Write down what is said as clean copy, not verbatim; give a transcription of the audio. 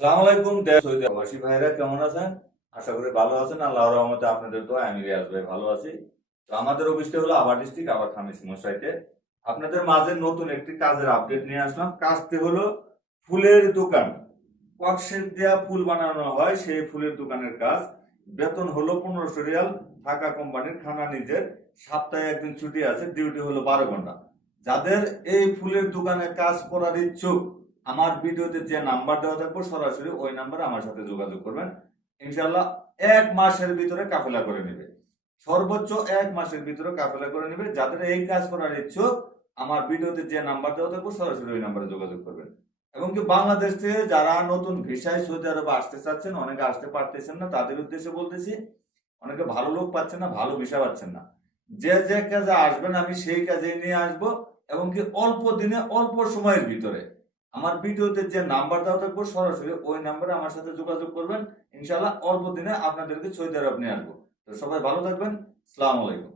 আসসালামু আলাইকুম সৌদি প্রবাসী ভাইরা কেমন আছেন? আশা করি ভালো আছেন। আল্লাহর রহমতে আপনাদের দোয়ায় আমি রিয়াজ ভাই ভালো আছি। তো আমাদের অফিসটা হলো আবার ডিস্ট্রিক্ট আবার খামিস মশাইতে। আপনাদের মাঝে নতুন একটি কাজের আপডেট নিয়ে আসলাম। কাজটি হলো ফুলের দোকান। ককশেপ দেওয়া ফুল বানানো হয় সেই ফুলের দোকানের কাজ। বেতন হলো 1500 রিয়াল। ঢাকা কোম্পানির, খানা নিজের। সপ্তাহে একদিন ছুটি আছে, ডিউটি হলো 12 ঘন্টা। যাদের এই ফুলের দোকানে কাজ করার ইচ্ছুক, আমার ভিডিওতে যে নাম্বার দেওয়া থাকবে সরাসরি ওই নাম্বারে আমার সাথে যোগাযোগ করবেন। ইনশাল্লাহ 1 মাসের ভিতরে কাফেলা করে নেবে। সর্বোচ্চ 1 মাসের ভিতরে কাফেলা করে নেবে। যাদের এই কাজ করার ইচ্ছুক, আমার ভিডিওতে যে নাম্বার দেওয়া থাকবে সরাসরি ওই নাম্বারে যোগাযোগ করবেন। এবং কি বাংলাদেশ থেকে যারা নতুন ভিসায় সৌদি আরবে আসতে চাচ্ছেন, অনেকে আসতে পারতেছেন না, তাদের উদ্দেশ্যে বলতেছি, অনেকে ভালো লোক পাচ্ছেন না, ভালো ভিসা পাচ্ছেন না, যে যে কাজে আসবেন আমি সেই কাজে নিয়ে আসবো। এবং কি অল্প দিনে অল্প সময়ের ভিতরে আমার ভিডিওতে যে নাম্বার দেওয়া থাকবে সরাসরি ওই নাম্বারে আমার সাথে যোগাযোগ করবেন। ইনশাল্লাহ অল্প দিনে আপনাদেরকে সৌদি আরব নিয়ে আসবো। তো সবাই ভালো থাকবেন। আসসালামু আলাইকুম।